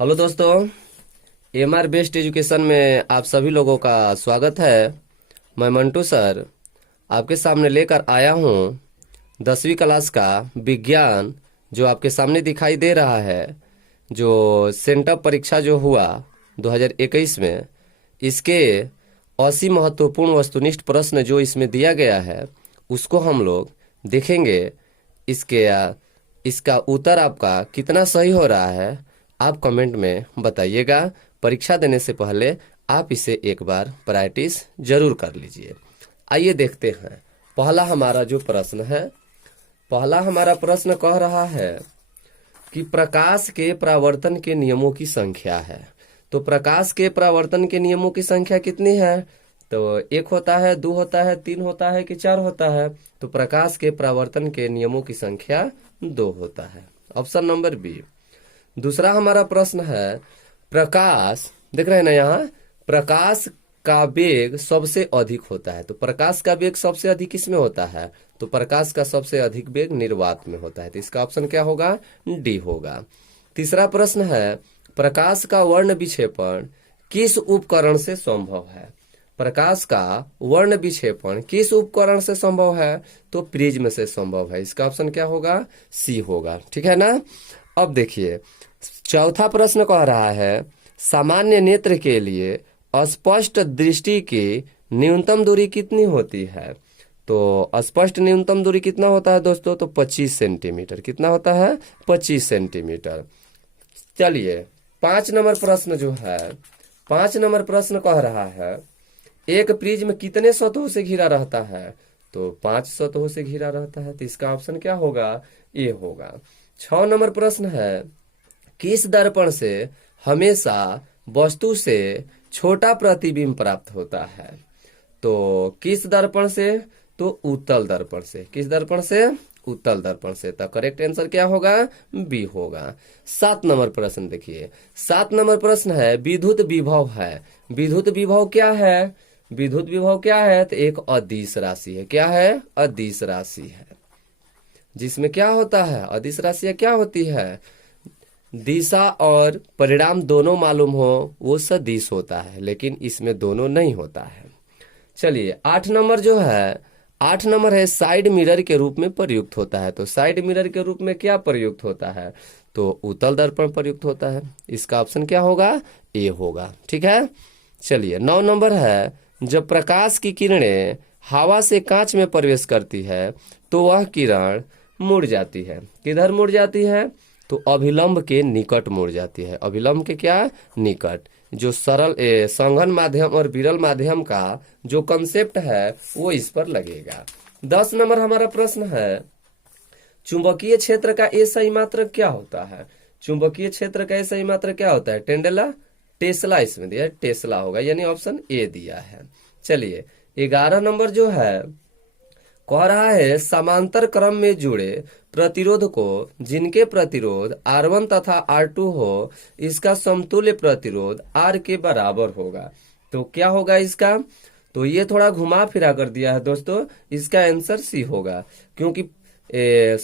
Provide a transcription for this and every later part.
Hello दोस्तों, MR best education में आप सभी लोगों का स्वागत है। मैं मंटू सर आपके सामने लेकर आया हूँ 10वीं क्लास का विज्ञान, जो आपके सामने दिखाई दे रहा है। जो सेंटअप परीक्षा जो हुआ 2021 में, इसके 80 महत्वपूर्ण वस्तुनिष्ठ प्रश्न जो इसमें दिया गया है, उसको हम लोग देखेंगे। इसके इसका उत्तर आपका कितना सही हो रहा है, आप कमेंट में बताइएगा। परीक्षा देने से पहले आप इसे एक बार प्रैक्टिस जरूर कर लीजिए। आइए देखते हैं। पहला हमारा प्रश्न कह रहा है कि प्रकाश के परावर्तन के नियमों की संख्या है। तो प्रकाश के परावर्तन के नियमों की संख्या कितनी है? तो 1 होता है, 2 होता है, 3 होता है कि 4 होता है? तो प्रकाश के परावर्तन के नियमों की संख्या 2 होता है। Option number B. दूसरा हमारा प्रश्न है, प्रकाश, देख रहे हैं ना यहाँ, प्रकाश का वेग सबसे अधिक होता है। तो प्रकाश का वेग सबसे अधिक किसमें होता है? तो प्रकाश का सबसे अधिक वेग निर्वात में होता है। तो इसका ऑप्शन क्या होगा? डी होगा। तीसरा प्रश्न है, प्रकाश का वर्ण विक्षेपण किस उपकरण से संभव है? प्रकाश का वर्ण विक्षेपण किस उपकरण से संभव है? तो प्रिज्म से संभव है। इसका ऑप्शन क्या होगा? सी होगा। ठीक है ना। अब देखिए, चौथा प्रश्न कह रहा है, सामान्य नेत्र के लिए स्पष्ट दृष्टि की न्यूनतम दूरी कितनी होती है? तो स्पष्ट न्यूनतम दूरी कितना होता है दोस्तों? तो 25 सेंटीमीटर। कितना होता है? 25 सेंटीमीटर। चलिए, 5 नंबर प्रश्न जो है, 5 नंबर प्रश्न कह रहा है, एक प्रिज्म कितने सतहों से घिरा रहता है? तो 5 सतहों से घिरा रहता है। तो इसका ऑप्शन क्या होगा? ए होगा। 6 नंबर प्रश्न है, किस दर्पण से हमेशा वस्तु से छोटा प्रतिबिंब प्राप्त होता है? तो किस दर्पण से? तो उत्तल दर्पण से। किस दर्पण से? उत्तल दर्पण से। तो करेक्ट आंसर क्या होगा? बी होगा। 7 नंबर प्रश्न देखिए, 7 नंबर प्रश्न है, विद्युत विभव है। विद्युत विभव क्या है? विद्युत विभव क्या है? तो एक अदिश राशि है। क्या है? अदिश राशि है। जिसमें क्या होता है? अदिश राशियां क्या होती है? दिशा और परिणाम दोनों मालूम हो वो सदिश होता है, लेकिन इसमें दोनों नहीं होता है। चलिए, 8 नंबर जो है, 8 नंबर है, साइड मिरर के रूप में प्रयुक्त होता है। तो साइड मिरर के रूप में क्या प्रयुक्त होता है? तो उत्तल दर्पण प्रयुक्त होता है। इसका ऑप्शन क्या होगा? ए होगा। ठीक है। चलिए, 9 नंबर है, जब प्रकाश की किरणें हवा से कांच में प्रवेश करती है तो वह किरण मुड़ जाती है। किधर मुड़ जाती है? तो अभिलंब के निकट मुड़ जाती है। अभिलंब के क्या? निकट। जो सरल संघन माध्यम और विरल माध्यम का जो कंसेप्ट है वो इस पर लगेगा। 10 नंबर हमारा प्रश्न है, चुंबकीय क्षेत्र का SI मात्रक क्या होता है? चुंबकीय क्षेत्र का SI मात्रक क्या होता है? टेंडेला, टेस्ला इसमें दिया है, टेस्ला होगा, यानी ऑप्शन ए दिया है। चलिए, 11 नंबर जो है, कह रहा है, समांतर क्रम में जुड़े प्रतिरोध को जिनके प्रतिरोध R1 तथा R2 हो, इसका समतुल्य प्रतिरोध R के बराबर होगा। तो क्या होगा इसका? तो ये थोड़ा घुमा फिरा कर दिया है दोस्तों, इसका आंसर सी होगा। क्योंकि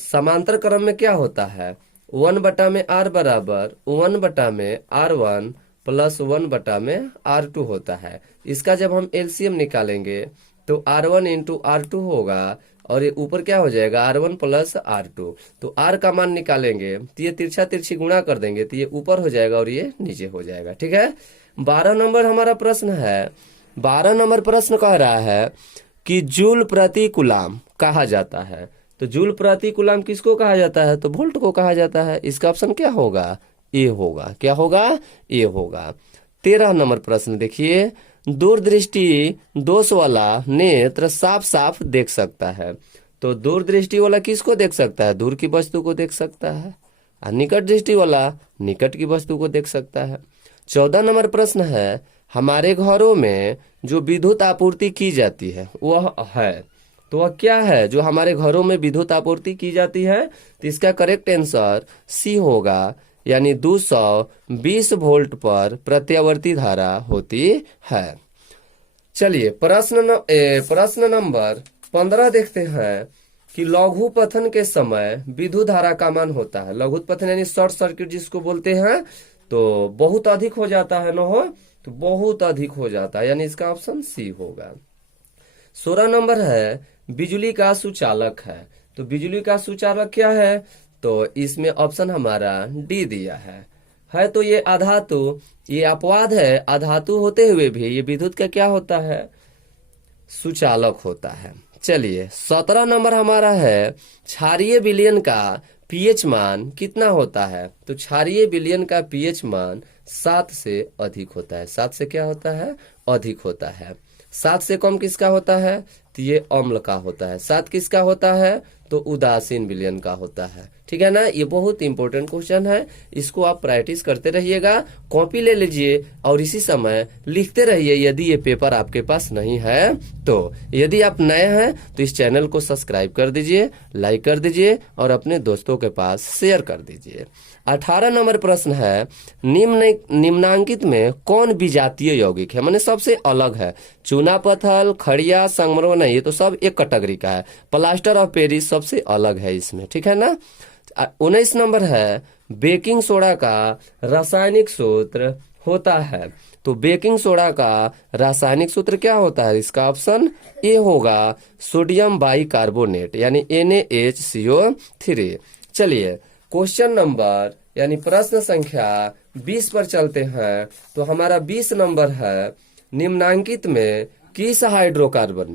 समांतर क्रम में क्या होता है? 1/R बराबर 1/R1 प्लस 1/R2 होता है। इसका जब हम एलसीएम निकालेंगे तो R1 इंटू R2 होगा, और ये ऊपर क्या हो जाएगा? R1 plus R2। तो R का मान निकालेंगे तो ये तिरछा तिरछी गुणा कर देंगे तो ये ऊपर हो जाएगा और ये नीचे हो जाएगा। ठीक है। 12 नंबर हमारा प्रश्न है, 12 नंबर प्रश्न कह रहा है कि जूल प्रति कूलाम कहा जाता है। तो जूल प्रति कूलाम किसको कहा जाता है? तो वोल्ट को कहा जाता है। इसका ऑप्शन क्या होगा? ए होगा। क्या होगा? ए होगा। 13 नंबर प्रश्न देखिए, दूरदृष्टि दोष वाला नेत्र साफ साफ देख सकता है। तो दूरदृष्टि वाला किसको देख सकता है? दूर की वस्तु को देख सकता है। और निकट दृष्टि वाला निकट की वस्तु को देख सकता है। 14 नंबर प्रश्न है, हमारे घरों में जो विद्युत आपूर्ति की जाती है वह है। तो वह क्या है जो हमारे घरों में विद्युत आपूर्ति की जाती है? तो इसका करेक्ट आंसर सी होगा, यानी 220 वोल्ट पर प्रत्यावर्ती धारा होती है। चलिए, प्रश्न नंबर 15 देखते हैं कि लघु पथन के समय विद्युत धारा का मान होता है। लघु पथन यानी शॉर्ट सर्किट जिसको बोलते हैं, तो बहुत अधिक हो जाता है ना, हो तो बहुत अधिक हो जाता है, यानी इसका ऑप्शन सी होगा। 16 नंबर है बिजली का सुचालक है। तो बिजली का सुचालक क्या है, तो इसमें ऑप्शन हमारा डी दिया है तो ये अधातु, ये अपवाद है, अधातु होते हुए भी ये विद्युत का क्या होता है, सुचालक होता है। चलिए 17 नंबर हमारा है क्षारीय विलयन का पीएच मान कितना होता है। तो क्षारीय विलयन का पीएच मान 7 से अधिक होता है। 7 से क्या होता है, अधिक होता है। 7 से कम किसका होता है, तो ये अम्ल का होता है। 7 किसका होता है, तो उदासीन विलयन का होता है। ठीक है ना, ये बहुत इंपॉर्टेंट क्वेश्चन है, इसको आप प्रैक्टिस करते रहिएगा, कॉपी ले लीजिए और इसी समय लिखते रहिए यदि ये पेपर आपके पास नहीं है तो। यदि आप नए हैं तो इस चैनल को सब्सक्राइब कर दीजिए, लाइक कर दीजिए और अपने दोस्तों के पास शेयर कर दीजिए। 18 नंबर प्रश्न है निम्नांकित में कौन विजातीय यौगिक है, माने सबसे अलग है। चूना पत्थर, खड़िया, संगमरमर नहीं, ये तो सब एक कैटेगरी का है। प्लास्टर ऑफ पेरिस सबसे अलग है इसमें, ठीक है ना। 19 नंबर है बेकिंग सोडा का रासायनिक सूत्र होता है। तो बेकिंग सोडा का रासायनिक सूत्र क्या होता है, इसका ऑप्शन ए होगा सोडियम बाइकार्बोनेट यानी NaHCO3। चलिए क्वेश्चन नंबर यानी प्रश्न संख्या 20 पर चलते हैं। तो हमारा 20 नंबर है निम्नांकित में किस हाइड्रोकार्बन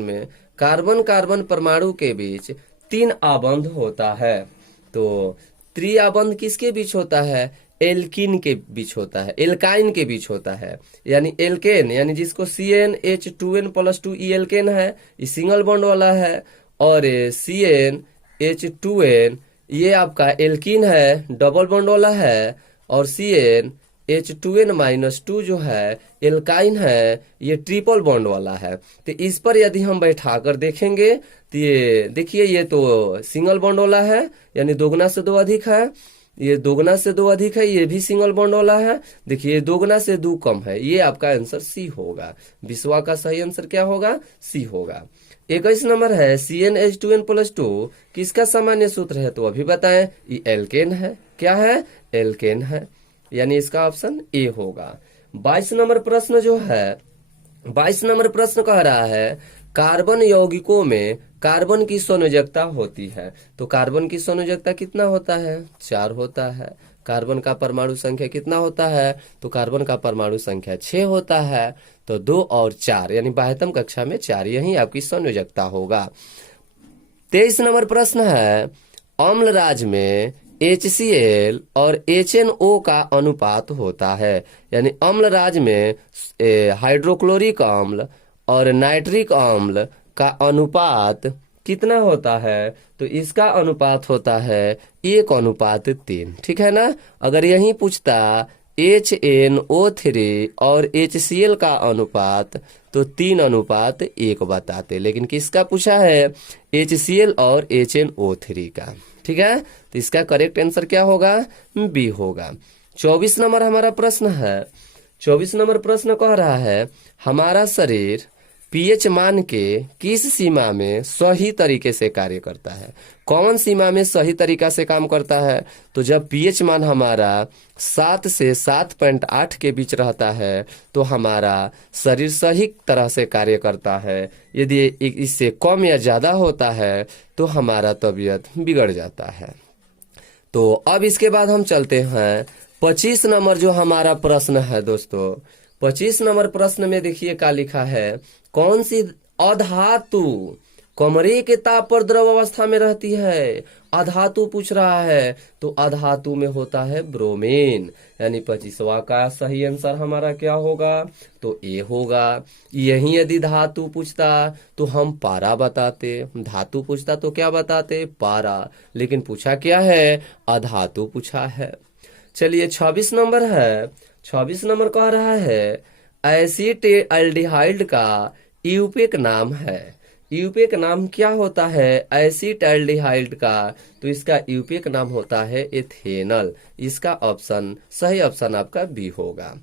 में कार्बन कार्बन परमाणु के बीच 3 आबंध होता है। तो त्रिआबंध किसके बीच होता है, एल्किन के बीच होता है, एल्काइन के बीच होता है। यानी एल्केन यानी जिसको CnH2n+2 ई एल्केन है, ये सिंगल बॉन्ड वाला है। और CnH2n ये आपका एल्किन है, डबल बॉन्ड वाला है। और CnH2n-2 जो है एल्काइन है, ये ट्रिपल बॉन्ड वाला है। तो इस पर यदि हम बैठाकर देखेंगे तो ये देखिए, ये तो सिंगल बॉन्ड वाला है यानी दोगुना से 2 अधिक है, ये दोगुना से 2 अधिक है, ये भी सिंगल बॉन्ड वाला है। देखिए दोगुना से 2 कम है, ये आपका आंसर सी होगा। विश्वा का सही आंसर क्या होगा, सी होगा। 21 नंबर है CnH2n+2 किसका सामान्य सूत्र है, तो अभी बताएं, ये एल्केन है। क्या है, एल्केन है, यानी इसका ऑप्शन ए होगा। 22 नंबर प्रश्न जो है, 22 नंबर प्रश्न कह रहा है कार्बन यौगिकों में कार्बन की संयोजकता होती है। तो कार्बन की संयोजकता कितना होता है, 4 होता है। कार्बन का परमाणु संख्या कितना होता है, तो कार्बन का परमाणु संख्या 6 होता है। तो 2 और 4 यानी 22वीं कक्षा में 4 यही आपकी संयोजकता होगा। 23 नंबर प्रश्न है अम्लराज में HCl और HNO का अनुपात होता है। यानी अम्लराज में हाइड्रोक्लोरिक अम्ल और नाइट्रिक अम्ल का अनुपात कितना होता है, तो इसका अनुपात होता है 1:3। ठीक है ना। अगर यही पूछता HNO3 और HCl का अनुपात तो 3:1 बताते, लेकिन किसका पूछा है, HCl और HNO3 का। ठीक है, तो इसका करेक्ट आंसर क्या होगा, बी होगा। 24 नंबर हमारा प्रश्न है। 24 नंबर प्रश्न कह रहा है हमारा शरीर पीएच मान के किस सीमा में सही तरीके से कार्य करता है। कौन सीमा में सही तरीका से काम करता है, तो जब पीएच मान हमारा 7 से 7.8 के बीच रहता है तो हमारा शरीर सही तरह से कार्य करता है। यदि इससे कम या ज्यादा होता है तो हमारा तबीयत बिगड़ जाता है। तो अब इसके बाद हम चलते हैं 25 नंबर जो हमारा प्रश्न है दोस्तों। 25 नंबर प्रश्न में देखिए क्या लिखा है, कौन सी अधातु कमरे के ताप पर द्रव अवस्था में रहती है। अधातु पूछ रहा है, तो अधातु में होता है ब्रोमीन। यानी 25वां का सही आंसर हमारा क्या होगा, तो ए होगा। यही यदि धातु पूछता तो हम पारा बताते, धातु पूछता तो क्या बताते, पारा। लेकिन पूछा क्या है, अधातु पूछा है। चलिए 26 नंबर है। 26 नंबर कह रहा है एसिटाल्डिहाइड का यूपेक नाम है। यूपेक नाम क्या होता है एसिटाल्डिहाइड का, तो इसका यूपेक नाम होता है एथेनल। इसका ऑप्शन सही ऑप्शन आपका बी होगा।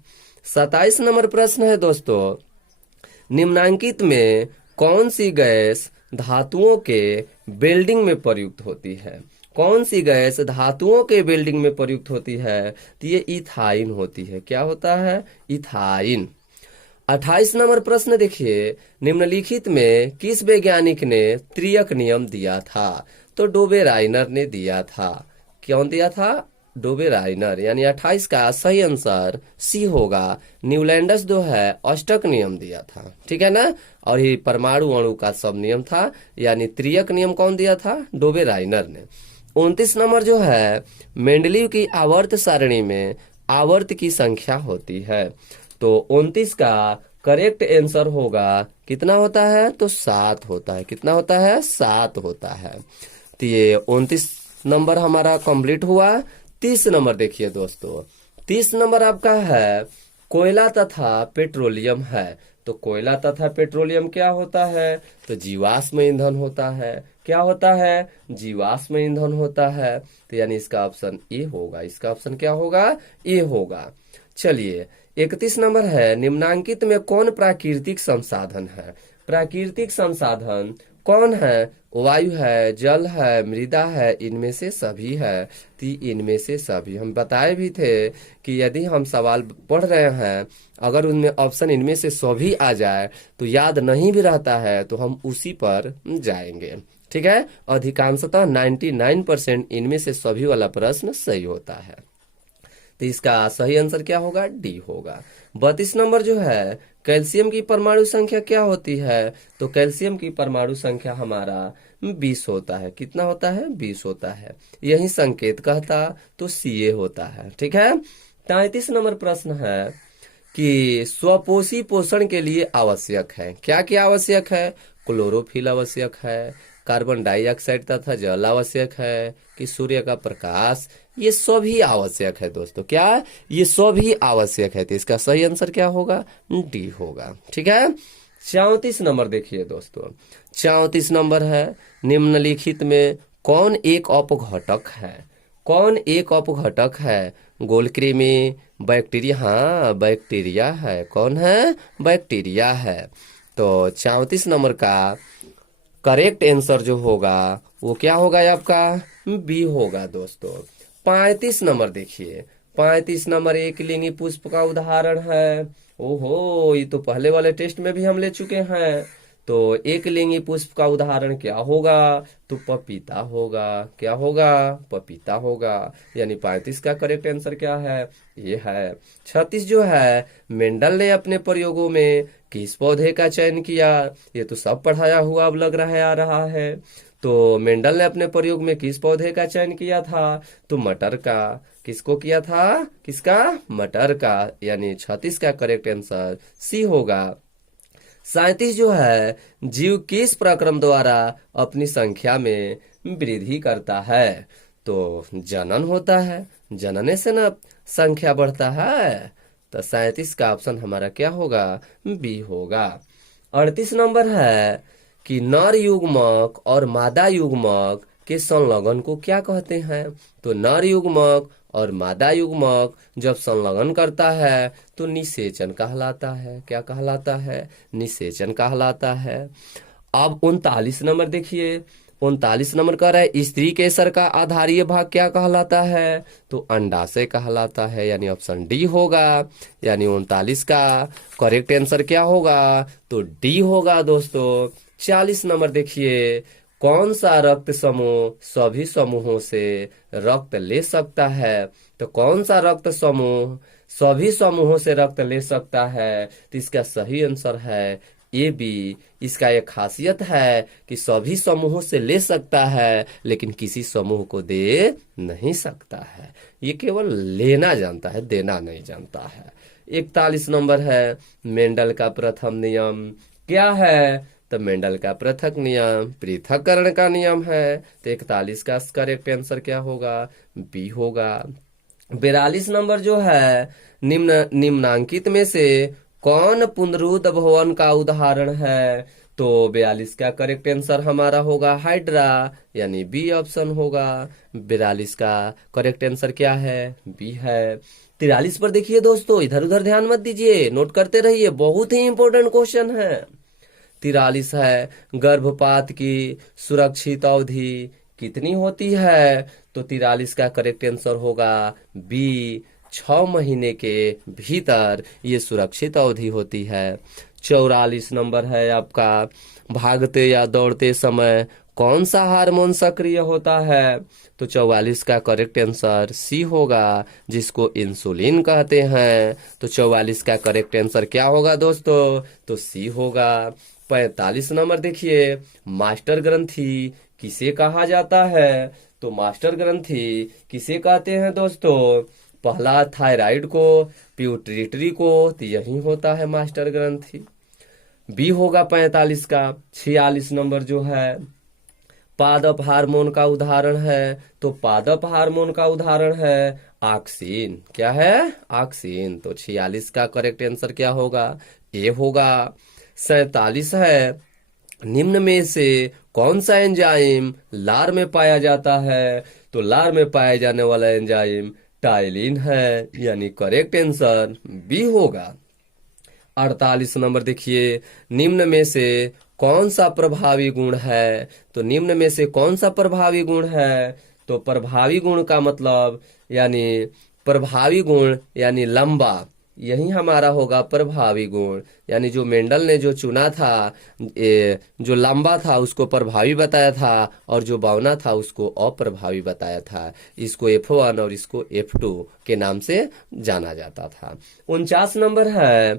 27 नंबर प्रश्न है दोस्तों, निम्नांकित में कौन सी गैस धातुओं के वेल्डिंग में प्रयुक्त होती है। कौन सी गैस धातुओं के बिल्डिंग में प्रयुक्त होती है? तो ये इथाइन होती है। क्या होता है? इथाइन। 28 नंबर प्रश्न देखिए, निम्नलिखित में किस वैज्ञानिक ने त्रियक नियम दिया था? तो डोबेराइनर ने दिया था। कौन दिया था? डोबेराइनर। यानी 28 का सही आंसर सी होगा। न्यूलैंडस जो है अष्टक नियम दिया था, ठीक है ना। और ये परमाणु अणु का सब नियम था, यानी त्रियक नियम कौन दिया था? डोबेराइनर ने। 29 नंबर जो है, मेंडलीव की आवर्त सारणी में आवर्त की संख्या होती है। तो 29 का करेक्ट आंसर होगा, कितना होता है? तो 7 होता है। कितना होता है? 7 होता है। तो ये 29 नंबर हमारा कंप्लीट हुआ। 30 नंबर देखिए दोस्तों, 30 नंबर आपका है कोयला तथा पेट्रोलियम है। तो कोयला तथा पेट्रोलियम क्या होता है? तो जीवाश्म ईंधन होता है। क्या होता है? जीवाश्म ईंधन होता है। तो यानी इसका ऑप्शन ए होगा। इसका ऑप्शन क्या होगा? ए होगा। चलिए, 31 नंबर है, निम्नांकित में कौन प्राकृतिक संसाधन है? प्राकृतिक संसाधन कौन है? वायु है, जल है, मृदा है, इनमें से सभी है। तो इनमें से सभी हम बताए भी थे कि यदि हम सवाल पढ़ रहे हैं, अगर उनमें ऑप्शन इनमें से सभी आ जाए तो याद नहीं भी रहता है, तो हम उसी पर जाएंगे, ठीक है। अधिकांशतः 99% इनमें से सभी वाला प्रश्न सही होता है। तो इसका सही आंसर क्या होगा? डी होगा। 32 नंबर जो है, कैल्शियम की परमाणु संख्या क्या होती है? तो कैल्शियम की परमाणु संख्या हमारा 20 होता है। कितना होता है? 20 होता है। यही संकेत कहता तो सीए होता है, ठीक है। 33 नंबर प्रश्न है कि स्वपोषी पोषण के लिए आवश्यक है। क्या क्या आवश्यक है? क्लोरोफिल आवश्यक है, कार्बन डाइऑक्साइड तथा जल आवश्यक है, कि सूर्य का प्रकाश, ये सभी आवश्यक है दोस्तों। क्या? ये सभी आवश्यक है। तो इसका सही आंसर क्या होगा? डी होगा, ठीक है। 34 नंबर देखिए दोस्तों, 34 नंबर है, निम्नलिखित में कौन एक अपघटक है? कौन एक अपघटक है? गोलकृमि, बैक्टीरिया? हाँ, बैक्टीरिया है। कौन है? बैक्टीरिया है। तो 34 नंबर का करेक्ट आंसर जो होगा वो क्या होगा आपका? बी होगा दोस्तों। 35 नंबर देखिए, 35 नंबर एक लिंगी पुष्प का उदाहरण है। ओहो, ये तो पहले वाले टेस्ट में भी हम ले चुके हैं। तो एक लिंगी पुष्प का उदाहरण क्या होगा? तो पपीता होगा। क्या होगा? पपीता होगा। यानी 35 का करेक्ट आंसर क्या है? ये है। 36 जो है, मेंडल ने अपने प्रयोगों में किस पौधे का चयन किया? ये तो सब पढ़ाया हुआ अब लग रहा है, आ रहा है। तो मेंडल ने अपने प्रयोग में किस पौधे का चयन किया था? तो मटर का। किसको किया था? किसका? मटर का। यानी 36 का करेक्ट आंसर सी होगा। 37 जो है, जीव किस प्रक्रम द्वारा अपनी संख्या में वृद्धि करता है? तो जनन होता है। जनने से ना संख्या बढ़ता है। तो 37 का ऑप्शन हमारा क्या होगा? बी होगा। 38 नंबर है कि नर युग्मक और मादा युग्मक के संलग्न को क्या कहते हैं? तो नर युग्मक और मादा युग्मक जब संलग्न करता है तो निषेचन कहलाता है। क्या कहलाता है? निषेचन कहलाता है। अब 39 नंबर देखिए, 39 नंबर कह रहा है स्त्री केसर का आधारीय भाग क्या कहलाता है? तो अंडाशय कहलाता है। यानी ऑप्शन डी होगा। यानी 39 का करेक्ट आंसर क्या होगा? तो डी होगा दोस्तों। 40 नंबर देखिए, कौन सा रक्त समूह सभी समूहों से रक्त ले सकता है? तो कौन सा रक्त समूह सभी समूहों से रक्त ले सकता है? तो इसका सही आंसर है ए बी। इसका एक खासियत है कि सभी समूहों से ले सकता है, लेकिन किसी समूह को दे नहीं सकता है। ये केवल लेना जानता है, देना नहीं जानता है। 41 नंबर है, मेंडल का प्रथम नियम क्या है? तो मेंडल का पृथक नियम पृथक्करण का नियम है। तो 41 का करेक्ट आंसर क्या होगा? बी होगा। 42 नंबर जो है, निम्नांकित में से कौन पुनरुद्ध भवन का उदाहरण है? तो 42 का करेक्ट आंसर हमारा होगा हाइड्रा। यानी बी ऑप्शन होगा। 42 का करेक्ट आंसर क्या है? बी है। 43 पर देखिए दोस्तों, इधर उधर ध्यान मत दीजिए, नोट करते रहिए, बहुत ही इंपॉर्टेंट क्वेश्चन है। 43 है, गर्भपात की सुरक्षित अवधि कितनी होती है? तो 43 का करेक्ट आंसर होगा बी, 6 महीने के भीतर ये सुरक्षित अवधि होती है। 44 नंबर है आपका, भागते या दौड़ते समय कौन सा हार्मोन सक्रिय होता है? तो 44 का करेक्ट आंसर सी होगा, जिसको इंसुलिन कहते हैं। तो 44 का करेक्ट आंसर क्या होगा दोस्तों? तो सी होगा। 45 नंबर देखिए, मास्टर ग्रंथि किसे कहा जाता है? तो मास्टर ग्रंथि किसे कहते हैं दोस्तों? पहला थायराइड को, प्यूटरिटरी को, तो यही होता है मास्टर ग्रंथि। बी होगा 45 का। 46 नंबर जो है, पादप हार्मोन का उदाहरण है। तो पादप हार्मोन का उदाहरण है ऑक्सिन। क्या है? ऑक्सिन। तो 46 का करेक्ट आंसर क्या होगा? ए होगा। 47 है, निम्न में से कौन सा एंजाइम लार में पाया जाता है? तो लार में पाया जाने वाला एंजाइम टाइलिन है, यानी करेक्ट आंसर बी होगा। 48 नंबर देखिए, निम्न में से कौन सा प्रभावी गुण है? तो निम्न में से कौन सा प्रभावी गुण है? तो प्रभावी गुण का मतलब यानी प्रभावी गुण यानी लंबा, यही हमारा होगा प्रभावी गुण। यानी जो मेंडल ने जो चुना था, जो लंबा था उसको प्रभावी बताया था, और जो बावना था उसको अप्रभावी बताया था। इसको F1 और इसको F2 के नाम से जाना जाता था। 49 नंबर है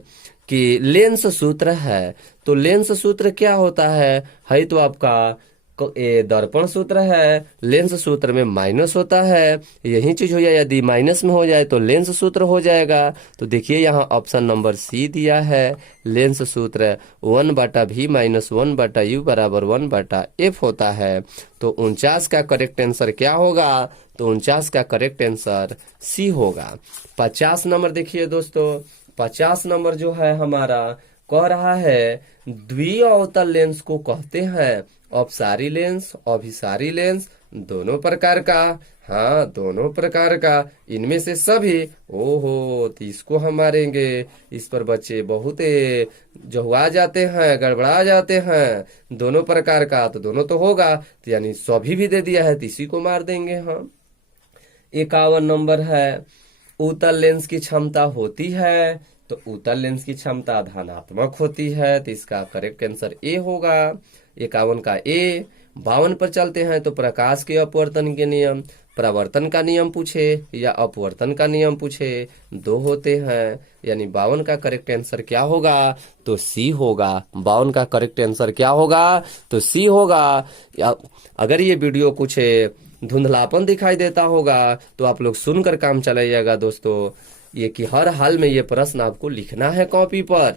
कि लेंस सूत्र है। तो लेंस सूत्र क्या होता है तो आपका दर्पण सूत्र है। लेंस सूत्र में माइनस होता है, यही चीज हो जाए, यदि माइनस में हो जाए तो लेंस सूत्र हो जाएगा। तो देखिए यहाँ ऑप्शन नंबर सी दिया है, लेंस सूत्र 1/v - 1/u = 1/f होता है। तो 49 का करेक्ट आंसर क्या होगा? तो 49 का करेक्ट आंसर सी होगा। 50 नंबर देखिए दोस्तों, 50 नंबर जो है हमारा कह रहा है द्विअवतल लेंस को कहते हैं अपसारी लेंस, अभिसारी लेंस, दोनों प्रकार का। हाँ, दोनों प्रकार का, इनमें से सभी। ओहो, तो इसको हम मारेंगे। इस पर बच्चे बहुत जहुआ जाते हैं, गड़बड़ा जाते हैं। दोनों प्रकार का, तो दोनों तो होगा, तो यानी सभी भी दे दिया है, तो इसी को मार देंगे हम। 51 नंबर है, उत्तल लेंस की क्षमता होती है। तो उत्तल लेंस की क्षमता धनात्मक होती है, तो इसका करेक्ट आंसर ए होगा। 51 का ए। 52 पर चलते हैं, तो प्रकाश के अपवर्तन के नियम, परावर्तन का नियम पूछे या अपवर्तन का नियम पूछे, दो होते हैं, यानी 52 का करेक्ट आंसर क्या होगा? तो सी होगा। 52 का करेक्ट आंसर क्या होगा? तो सी होगा। अगर ये वीडियो कुछ धुंधलापन दिखाई देता होगा तो आप लोग सुनकर काम चलाइएगा दोस्तों, ये कि हर हाल में ये प्रश्न आपको लिखना है कॉपी पर।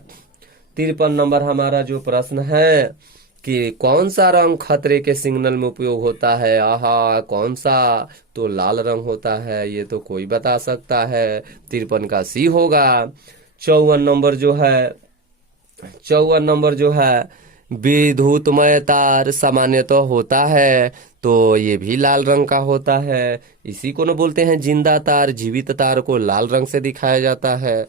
53 नंबर हमारा जो प्रश्न है कि कौन सा रंग खतरे के सिग्नल में उपयोग होता है? आहा, कौन सा? तो लाल रंग होता है, ये तो कोई बता सकता है। 53 का सी होगा। 54 नंबर जो है, 54 नंबर जो है, विद्युतमय तार सामान्यतः होता है, तो ये भी लाल रंग का होता है। इसी को न बोलते हैं जिंदा तार। जीवित तार को लाल रंग से दिखाया जाता है।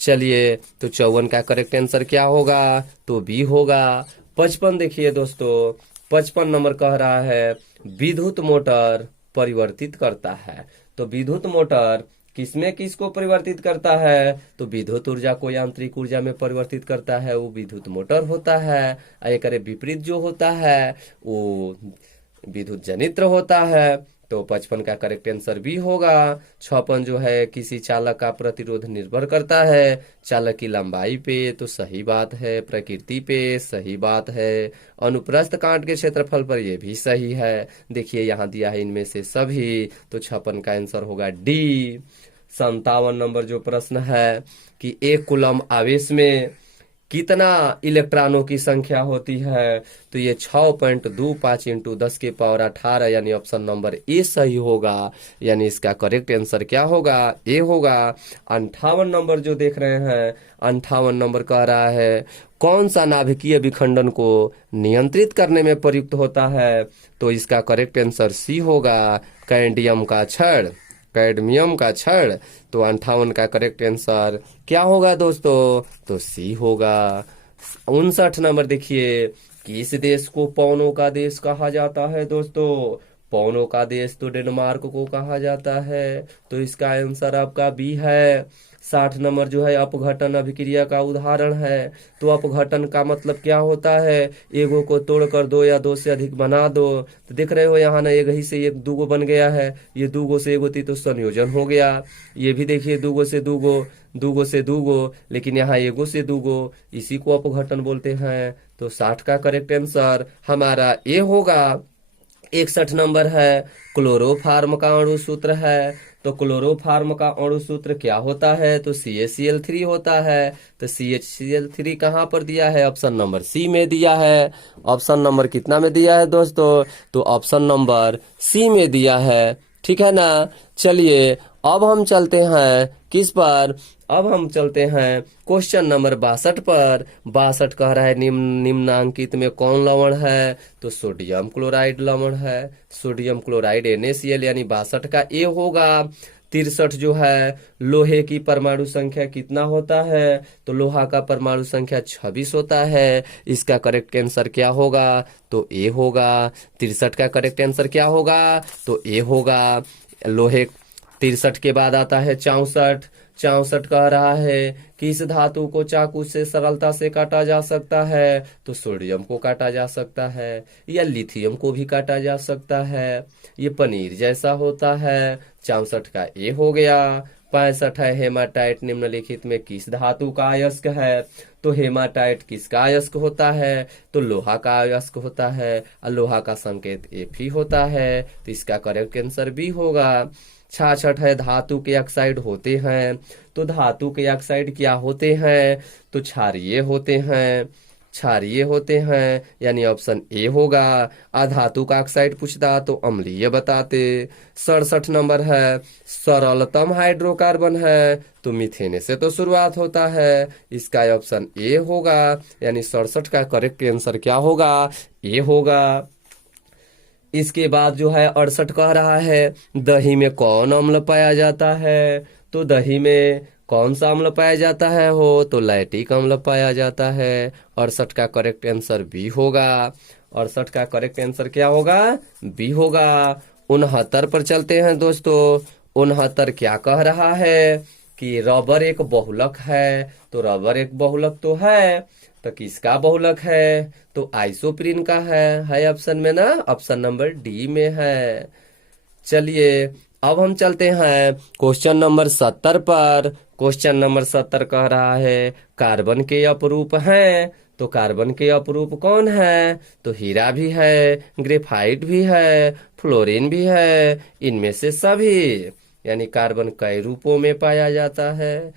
चलिए, तो 54 का करेक्ट आंसर क्या होगा? तो बी होगा। 55 देखिए दोस्तों, 55 नंबर कह रहा है विद्युत मोटर परिवर्तित करता है। तो विद्युत मोटर किसमें किसको परिवर्तित करता है? तो विद्युत ऊर्जा को यांत्रिक ऊर्जा में परिवर्तित करता है, वो विद्युत मोटर होता है। एक विपरीत जो होता है वो विद्युत जनित्र होता है। तो 55 का करेक्ट आंसर भी होगा। 56 जो है, किसी चालक का प्रतिरोध निर्भर करता है चालक की लंबाई पे, तो सही बात है। प्रकृति पे, सही बात है। अनुप्रस्थ कांट के क्षेत्रफल पर, यह भी सही है। देखिए यहाँ दिया है इनमें से सभी, तो 56 का आंसर होगा डी। 57 नंबर जो प्रश्न है कि 1 कूलम आवेश में कितना इलेक्ट्रॉनों की संख्या होती है? तो ये 6.25 × 10⁻18, यानी ऑप्शन नंबर ए सही होगा। यानी इसका करेक्ट आंसर क्या होगा? ए होगा। 58 नंबर जो देख रहे हैं, 58 नंबर कह रहा है कौन सा नाभिकीय विखंडन को नियंत्रित करने में प्रयुक्त होता है? तो इसका करेक्ट आंसर सी होगा, कैडमियम का छड़। कैडमियम का छड़। तो 58 का करेक्ट आंसर क्या होगा दोस्तों? तो सी होगा। 59 नंबर देखिए, किस देश को पवनों का देश कहा जाता है दोस्तों? पौनों का देश तो डेनमार्क को कहा जाता है। तो इसका आंसर आपका बी है। 60 नंबर जो है अपघटन अभिक्रिया का उदाहरण है। तो अपघटन का मतलब क्या होता है? एगो को तोड़कर दो या दो से अधिक बना दो। तो देख रहे हो यहाँ ना, एक ही से एक दूगो बन गया है, ये दूगो से एगो थी तो संयोजन हो गया। ये भी देखिए दूगो से दूगो, दूगो से दूगो, लेकिन यहाँ एगो से दूगो, इसी को अपघटन बोलते हैं। तो 60 का करेक्ट आंसर हमारा ए होगा। 61 नंबर है क्लोरोफार्म का अणु सूत्र है। तो क्लोरोफार्म का अणु सूत्र क्या होता है? तो CaCl3 होता है। तो CaCl3 कहाँ पर दिया है? ऑप्शन नंबर सी में दिया है। ऑप्शन नंबर कितना में दिया है दोस्तों? तो ऑप्शन नंबर सी में दिया है। ठीक है ना। चलिए अब हम चलते हैं किस पर? अब हम चलते हैं क्वेश्चन नंबर 62 पर। 62 कह रहा है निम्नांकित में कौन लवण है? तो सोडियम क्लोराइड लवण है। सोडियम क्लोराइड NaCl यानी 62 का ए होगा। 63 जो है लोहे की परमाणु संख्या कितना होता है? तो लोहा का परमाणु संख्या 26 होता है। इसका करेक्ट आंसर क्या होगा? तो ए होगा। 63 का करेक्ट आंसर क्या होगा? तो ए होगा। लोहे 63 के बाद आता है 64। 64 कह रहा है कि इस धातु को चाकू से सरलता से काटा जा सकता है। तो सोडियम को काटा जा सकता है या लिथियम को भी काटा जा सकता है। ये पनीर जैसा होता है। 64 का ए हो गया। 65 है हेमाटाइट निम्नलिखित में किस धातु का अयस्क है? तो हेमाटाइट किसका अयस्क होता है? तो लोहा का अयस्क होता है और लोहा का संकेत एफ ही होता है। तो इसका करेक्ट आंसर बी होगा। 66 है धातु के ऑक्साइड होते हैं। तो धातु के ऑक्साइड क्या होते हैं? तो क्षारीय होते हैं। क्षारीय होते हैं यानी ऑप्शन ए होगा। अधातु का ऑक्साइड पूछता तो अम्लीय बताते। 67 नंबर है सरलतम हाइड्रोकार्बन है। तो मीथेन से तो शुरुआत होता है। इसका ऑप्शन ए होगा। यानी 67 का करेक्ट आंसर क्या होगा? ए होगा। इसके बाद जो है 68 कह रहा है दही में कौन अम्ल पाया जाता है? तो दही में कौन सा अम्ल पाया जाता है हो? तो लैक्टिक अम्ल पाया जाता है। 68 का करेक्ट आंसर बी होगा। 68 का करेक्ट आंसर क्या होगा? बी होगा। 69 पर चलते हैं दोस्तों। 69 क्या कह रहा है कि रबर एक बहुलक है। तो रबर एक बहुलक तो है, तो किसका बहुलक है? तो आइसोप्रीन का है ऑप्शन में ना, ऑप्शन नंबर डी में है। चलिए अब हम चलते हैं क्वेश्चन नंबर 70 पर। क्वेश्चन नंबर 70 कह रहा है कार्बन के अपरूप हैं। तो कार्बन के अपरूप कौन है? तो हीरा भी है, ग्रेफाइट भी है, फ्लोरीन भी है, इनमें से सभी। यानी कार्बन कई रूपों में पाया जाता है।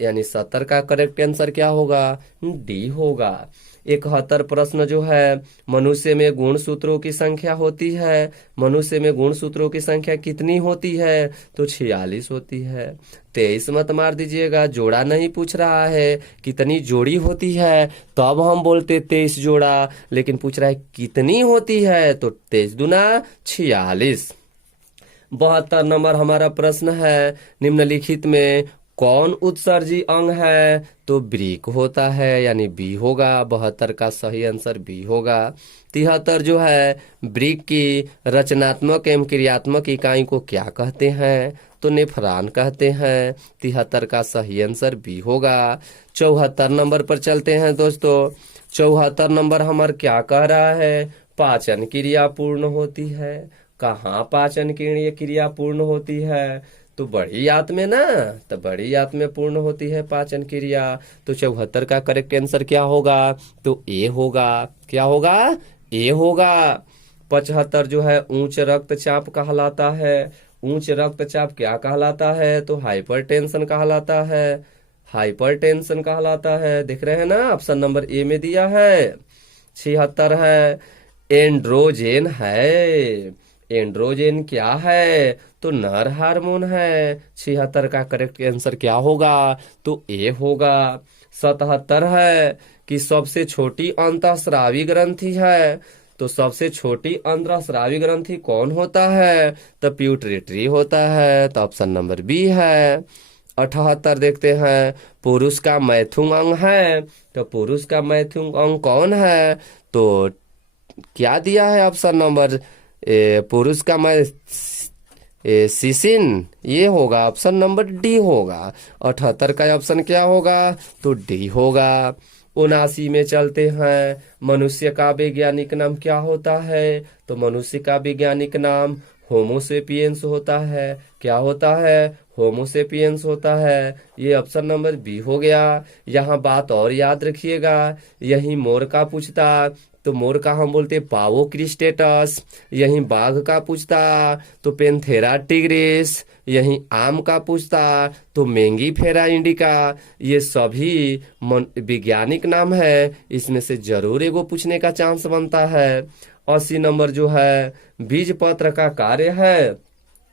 यानी 70 का करेक्ट आंसर क्या होगा? डी होगा। 71 प्रश्न जो है मनुष्य में गुणसूत्रों की संख्या होती है। मनुष्य में गुणसूत्रों की संख्या कितनी होती है? तो 46 होती है। 23 मत मार दीजिएगा, जोड़ा नहीं पूछ रहा है कितनी जोड़ी होती है, तो अब हम बोलते 23 जोड़ा, लेकिन पूछ रहा है कितनी होती है, तो 23 दूना 46। 72 नंबर हमारा प्रश्न है निम्नलिखित में कौन उत्सर्जी अंग है? तो ब्रिक होता है यानी बी होगा। 72 का सही आंसर बी होगा। 73 जो है ब्रिक की रचनात्मक एवं क्रियात्मक इकाई को क्या कहते हैं? तो नेफ्रॉन कहते हैं। 73 का सही आंसर बी होगा। 74 नंबर पर चलते हैं दोस्तों। 74 नंबर हमार क्या कह रहा है? पाचन क्रिया पूर्ण होती है। कहाँ पाचन क्रिया पूर्ण होती है? तो बड़ी आंत में ना, तो बड़ी आंत में पूर्ण होती है पाचन क्रिया। तो 74 का करेक्ट आंसर क्या होगा? तो ए होगा। क्या होगा? ए होगा। 75 जो है उच्च रक्तचाप कहलाता है। उच्च रक्तचाप क्या कहलाता है? तो हाइपरटेंशन कहलाता है। हाइपरटेंशन कहलाता है। देख रहे हैं ना, ऑप्शन नंबर ए में दिया है। 76 है एंड्रोजेन है। एंड्रोजेन क्या है? तो नर हार्मोन है। 76 का करेक्ट आंसर क्या होगा? तो ए होगा। 77 है कि सबसे छोटी अंतःस्रावी ग्रंथि है। तो सबसे छोटी अंतःस्रावी ग्रंथि कौन होता है? तो प्यूटरेटरी होता है। तो ऑप्शन नंबर बी है। 78 देखते हैं पुरुष का मैथुन अंग है। तो पुरुष का मैथुन अंग कौन है? तो क्या दिया है ऑप्शन नंबर पुरुष का मैं सिसिन, ये होगा ऑप्शन नंबर डी होगा। 78 का ऑप्शन क्या होगा? तो डी होगा। 79 में चलते हैं, मनुष्य का वैज्ञानिक नाम क्या होता है? तो मनुष्य का वैज्ञानिक नाम होमोसेपियंस होता है। क्या होता है? होमोसेपियंस होता है। ये ऑप्शन नंबर बी हो गया। यहाँ बात और याद रखिएगा, यही मोर का पूछता तो मोर का हम बोलते पावो क्रिस्टेटस। यहीं बाघ का पूछता तो पेंथेरा टिग्रिस। यहीं आम का पूछता तो मेंगीफेरा इंडिका। ये सभी वैज्ञानिक नाम है, इसमें से जरूर एगो पूछने का चांस बनता है। 80 नंबर जो है, बीज पत्र का कार्य है।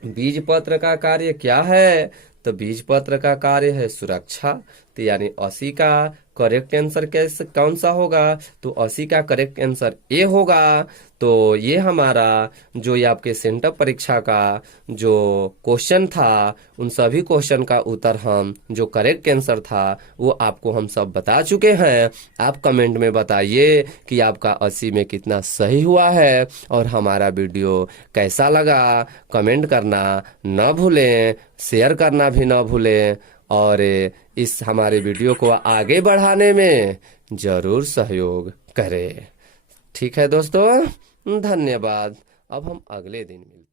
बीज पत्र का कार्य क्या है? तो बीज पत्र का कार्य है सुरक्षा। तो यानी 80 का करेक्ट आंसर कैसे कौन सा होगा? तो 80 का करेक्ट आंसर ए होगा। तो ये हमारा जो ये आपके सेंटर परीक्षा का जो क्वेश्चन था, उन सभी क्वेश्चन का उत्तर हम जो करेक्ट आंसर था वो आपको हम सब बता चुके हैं। आप कमेंट में बताइए कि आपका 80 में कितना सही हुआ है और हमारा वीडियो कैसा लगा। कमेंट करना न भूलें, शेयर करना भी न भूलें और इस हमारे वीडियो को आगे बढ़ाने में जरूर सहयोग करें। ठीक है दोस्तों, धन्यवाद। अब हम अगले दिन मिलते हैं।